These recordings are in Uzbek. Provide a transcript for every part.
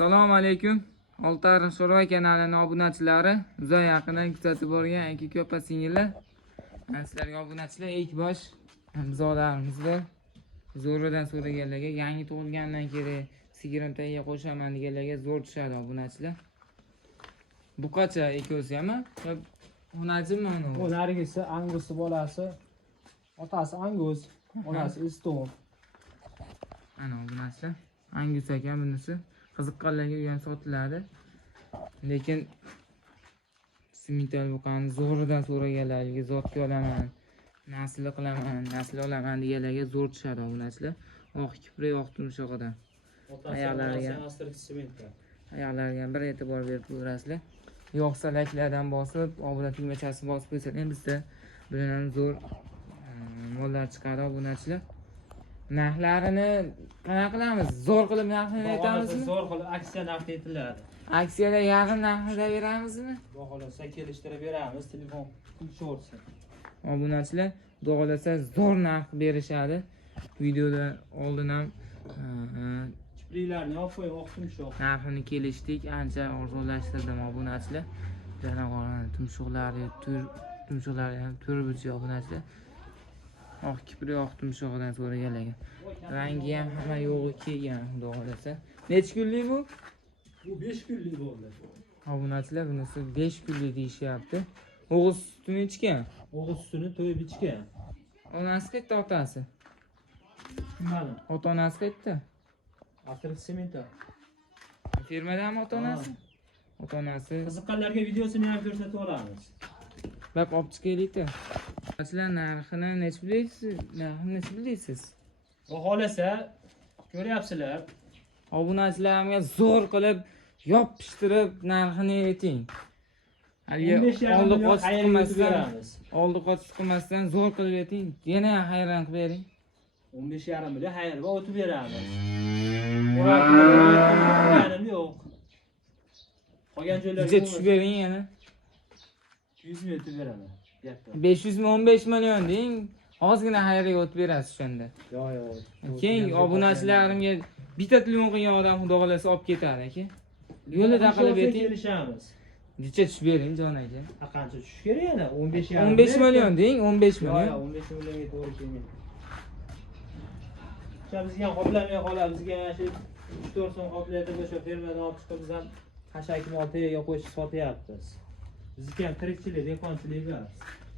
Assalomu alaykum. Oltaariq Sho'rva kanalining obunachilari, uzoq yaqindan kuzatib borgan aka ko'pa singillar. Sizlarga obunachilar ilk bosh buzoqlarimizni zo'ridan so'raganlarga, yangi tug'ilgandan keyin sigirim tagiga qo'shaman deganlarga zo'r tushadi obunachilar. Bu qancha ikkosi ham? Onachimi uni? Bu narigisi Angus bolasi. Otasi Angus, onasi Eston. Ana obunachilar. Angus ekan bunisi. Qiziqqanlarga u ham sotiladi. Lekin simital buqani zo'ridan so'raganlarga zotga olaman, nasli qilaman, nasli olaman deganlarga zo'r tushadi obunachilar. Oq kiprik, oq tumshug'idan. Oyoqlariga bir e'tibor berib ko'rasizlar. Yo'qsa laklardan bosib, obuna tugmachasini bosib qo'ysalar, bizda bundan ham zo'r mollar chiqadi obunachilar. Narxlarini qanaqa qilamiz? Zo'r qilib narxini aytamizmi? Zo'r qilib aksiya narxi aytiladi. Aksiyada yarım narxida beramizmi? Xohlasa kelishtirib beramiz, telefon pul Obunachilar xudo xolasa zo'r narx berishadi. Videoda oldin ham kipriklarni olib qo'yib, oq tumshuq. Narxini kelishdik, ancha arzonlashtirdim obunachilar. Janovorlar tumshuqlari, tumshuqlari ham turbichi obunachilar. Oq kiprik, oq tumshug'idan so'raganlarga. Rangi ham hamma yo'g'i kelgan, xudo xolasa. Necha kunlik bu? Bu 5 kunlik bo'ldi. Obunachilar bunisi 5 kunlik deyishyapti. O'g'iz sutini ichgan. O'g'iz sutini to'yib ichgan. Onasi qayerda otasi? Bilmadim. Ota-onasi qayerda? Asr sementa. Firmadami ota-onasi? Ota-onasi. Qiziqqanlarga videosini ham ko'rsatib olamiz. Bak olib chiqaylik-da. Sizlar narxini necha bilaysiz? Narxini necha bilaysiz? Xohlasa ko'ryapsizlar. Obunachilarimga zo'r qilib yopishtirib narxini ayting. Haliga oldi qochib qilmasdan zo'r qilib ayting. Yana hayron qilib bering. 15,5 million xayrga o'tib beramiz. Yo'q. Qolgan joylarga Necha tushib bering yana? 100 ming o'tib beraman. 500 ming 15 million deng. Ozgina xayrga o'tib berasiz shunda. Yo'q. Keyin obunachilarimga bitta telefon qilgan odam xudo xolasa olib ketadi aka. Yo'lida qilib ayting. Kelishamiz. Necha tushib bering jon aka? Qancha tushish kerak yana? 15,5. 15 million deng, 15 million. Yo'q, 15 millionga to'g'ri kelmaydi. Bizga ham qoplamay qoladi. Bizga shu 3-4 so'm qoplaydi, o'sha fermadan olib chiqib biz ham hashakni oltiga qo'shib sotyapmiz. Bizga ham tirikchilik, dehqonchilik emas.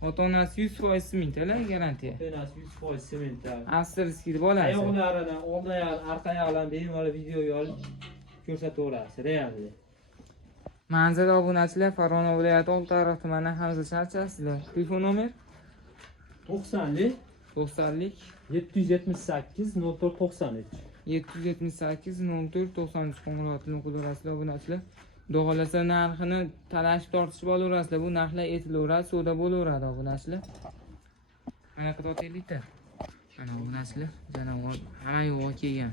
Ota-onasi 100% sementlar garantiya. Ota-onasi 100% sementlar. Avstriyskiy bolasi. Oyoqlaridan, old oyog'i, arqa oyog'idan bemalol videoga olib ko'rsataverasiz, realni. Manzara obunachilar Farg'ona viloyati Oltiariq tumani Hamza Charchasida. Telefon nomer 90lik 778 0493. 778 0493 qo'ng'iroqni qilaverasizlar obunachilar. Xudo xolasa narxini talashib tortishib olaverasizlar. Bu narxlar aytilaveradi, savdo bo'laveradi obunachilar. Mana qotaylik-da. Mana obunachilar, janobor hamma yo'g'i kelgan.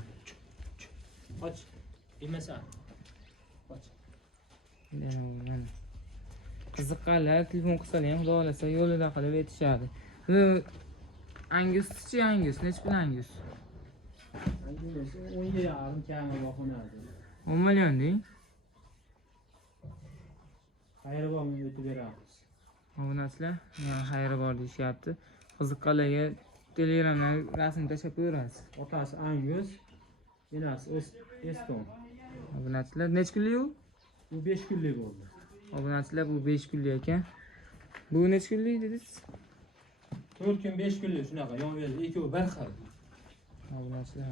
Och. Bilmasan. Och. Mana. Qiziqqanlar telefon qilsalar ham xudo xolasa yo'lida qilib aytishadi. Bu Anguschi Angus, necha pul Angus? Angus 10,5 kami bahonadir. 10 million deng. Xayri bormi o'tib beramiz. Obunachilar, xayri bor deyishyapti. Qiziqqanlarga Telegramdan rasm tashlab qo'yarasiz. Otasi Angus, enasi Eston. Obunachilar, necha kunlik u? Bu 5 kunlik bo'ldi. Obunachilar, bu 5 kunlik ekan. Bu necha kunlik dedingiz? 4 kun 5 kunlik shunaqa yonverdi. Ikkovi bir xil. Obunachilar.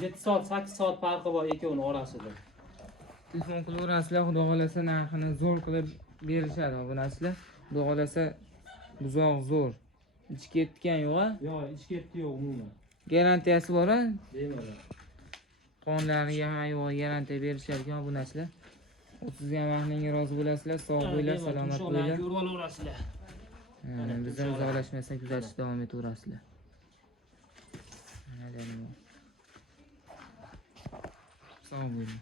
7 soat, 8 soat farqi bor ikkovining orasida. Telefon qilaverasizlar, xudo xolasa narxini zo'r qilib berishadi obunachilar. Xudo xolasa buzoq zo'r. Ichi ketgan yo'q-a? Yo'q, ichi ketdi yo'q umuman. Garantiyasi bor-a? Bemalol. Qonlariga ham yo'q, garantiya berishar ekan obunachilar. Sizga vaqtingiz rozi bo'lasizlar, sog' bo'linglar, salomat bo'linglar. Ko'rib olaverasizlar. Bizdan uzoqlashmasdan kuzatishda davom etaverasizlar. Sog' bo'ling.